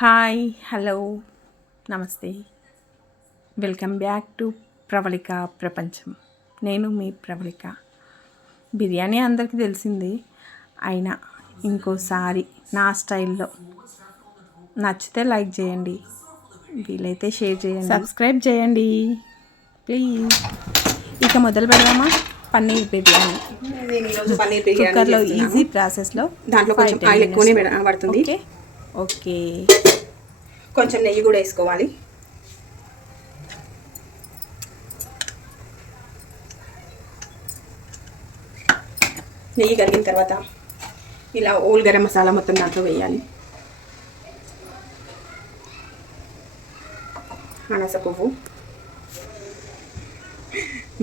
Hi hello నమస్తే welcome back to Pravalika ప్రపంచం. నేను మీ ప్రవళిక. బిర్యానీ అందరికీ తెలిసింది, అయినా ఇంకోసారి నా స్టైల్లో నచ్చితే లైక్ చేయండి, వీలైతే షేర్ చేయండి, సబ్స్క్రైబ్ చేయండి ప్లీజ్. ఇక మొదలు పెడదామా? పన్నీర్ బిర్యానీ. నేను ఈరోజు పన్నీర్ బిర్యానీ కుక్కర్లో చేస్తున్నాను. ఈజీ ప్రాసెస్లో దాంట్లో కొంచెం ఆయిల్ ఎక్కువనే పడుతుంది. ఓకే ఓకే కొంచెం నెయ్యి కూడా వేసుకోవాలి. నెయ్యి కరిగిన తర్వాత ఇలా ఓల్ గరం మసాలా మొత్తం దాంట్లో వేయాలి. అనాస పువ్వు,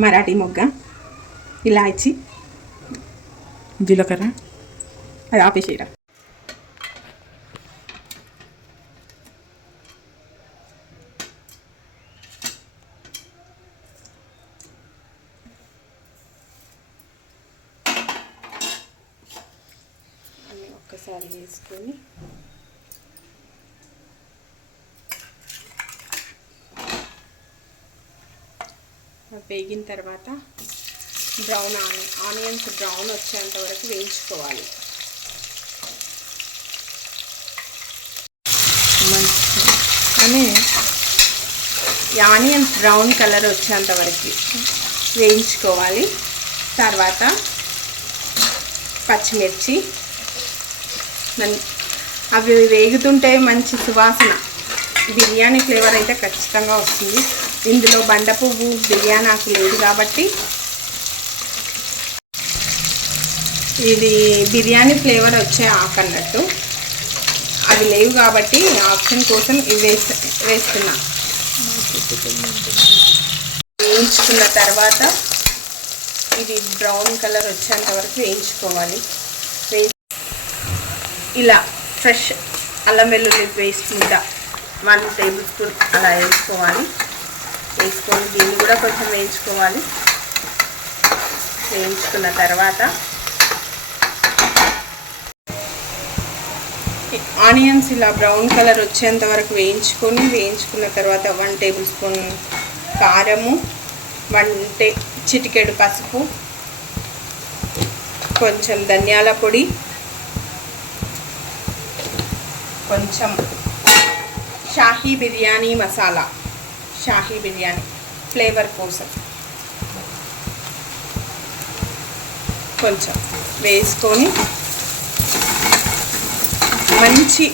మరాఠీ మొగ్గ, ఇలాచి, జీలకర్ర, అది ఆపేసేయరా. ఒక్కసారి వేసుకొని వేగిన తర్వాత ఆనియన్స్ బ్రౌన్ వచ్చేంత వరకు వేయించుకోవాలి. అని ఆనియన్స్ బ్రౌన్ కలర్ వచ్చేంత వరకు వేయించుకోవాలి. తర్వాత పచ్చిమిర్చి, అవి వేగుతుంటే మంచి సువాసన, బిర్యానీ ఫ్లేవర్ అయితే ఖచ్చితంగా వస్తుంది. ఇందులో బండ పువ్వు బిర్యానీ ఆకు లేదు కాబట్టి ఇది బిర్యానీ ఫ్లేవర్ వచ్చే ఆకు అన్నట్టు, అవి లేవు కాబట్టి ఆప్షన్ కోసం ఇవి వేస్తున్నా. వేయించుకున్న తర్వాత ఇది బ్రౌన్ కలర్ వచ్చేంత వరకు వేయించుకోవాలి. ఇలా ఫ్రెష్ అల్లం వెల్లుల్లి పేస్ట్ మీద 1 టేబుల్ స్పూన్ అలా వేసుకొని దీన్ని కూడా కొంచెం వేయించుకోవాలి. వేయించుకున్న తర్వాత ఆనియన్స్ ఇలా బ్రౌన్ కలర్ వచ్చేంత వరకు వేయించుకున్న తర్వాత 1 టేబుల్ స్పూన్ కారము, చిటికెడు పసుపు, కొంచెం ధనియాల పొడి, కొంచెం షాహీ బిర్యానీ మసాలా, షాహీ బిర్యానీ ఫ్లేవర్ కోసం కొంచెం వేసుకొని మంచి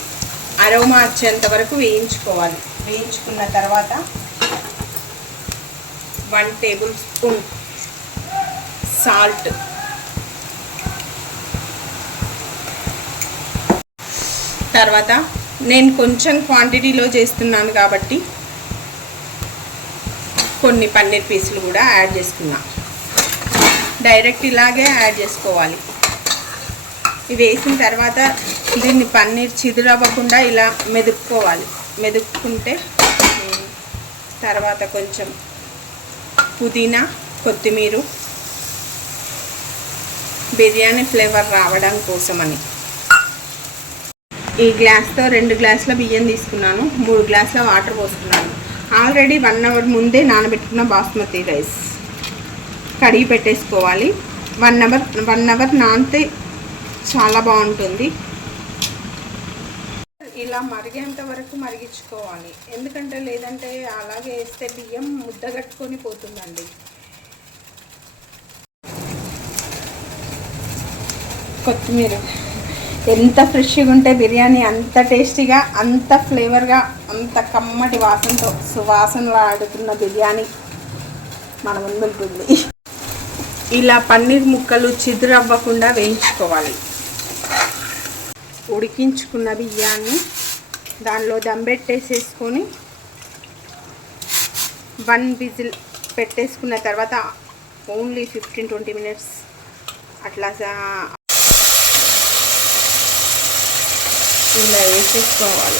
అరోమా వచ్చేంత వరకు వేయించుకోవాలి. వేయించుకున్న తర్వాత 1 టేబుల్ స్పూన్ సాల్ట్, తర్వాత నేను కొంచెం క్వాంటిటీలో చేస్తున్నాను కాబట్టి కొన్ని పన్నీర్ పీసులు కూడా యాడ్ చేసుకున్నా. డైరెక్ట్ ఇలాగే యాడ్ చేసుకోవాలి. ఇవి వేసిన తర్వాత దీన్ని పన్నీర్ చిదురవ్వకుండా ఇలా మెదుపుకోవాలి. మెదుపుకుంటే తర్వాత కొంచెం పుదీనా, కొత్తిమీర, బిర్యానీ ఫ్లేవర్ రావడం కోసమని ఈ గ్లాస్తో 2 గ్లాసుల బియ్యం తీసుకున్నాను, 3 గ్లాసుల వాటర్ పోసుకున్నాను. ఆల్రెడీ 1 అవర్ ముందే నానబెట్టుకున్న బాస్మతి రైస్ కడిగి పెట్టేసుకోవాలి. 1 అవర్ నానితే చాలా బాగుంటుంది. ఇలా మరిగేంత వరకు మరిగించుకోవాలి, ఎందుకంటే లేదంటే అలాగే వేస్తే బియ్యం ముద్దగట్టుకొని పోతుందండి. కొత్తిమీర ఎంత ఫ్రెష్గా ఉంటే బిర్యానీ అంత టేస్టీగా, అంత ఫ్లేవర్గా, అంత కమ్మటి వాసనతో సువాసనలు ఆడుతున్న బిర్యానీ మన ముందు ఉంటుంది. ఇలా పన్నీర్ ముక్కలు చిదురవ్వకుండా వేయించుకోవాలి. ఉడికించుకున్న బియ్యాన్ని దానిలో దమ్ పెట్టేసేసుకొని 1 విజిల్ పెట్టేసుకున్న తర్వాత ఓన్లీ 15-20 మినిట్స్ అట్లా ఇలా వేసేసుకోవాలి.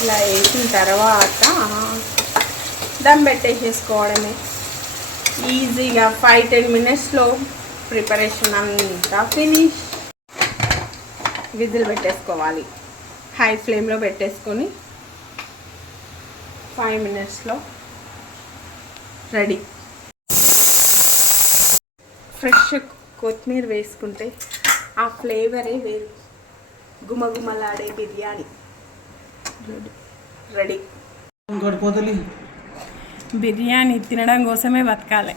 ఇలా వేసిన తర్వాత దమ్ పెట్టేసేసుకోవడమే. ఈజీగా 5-10 మినిట్స్లో ప్రిపరేషన్ అంతా ఫినిష్. విజిల్ పెట్టేసుకోవాలి. హై ఫ్లేమ్లో పెట్టేసుకొని 5 మినిట్స్లో రెడీ. ఫ్రెష్ కొత్తిమీర వేసుకుంటే ఆ ఫ్లేవరే వేరు. గుమగుమలాడే బిర్యానీ రెడీ. బిర్యానీ తినడం కోసమే బతకాలి.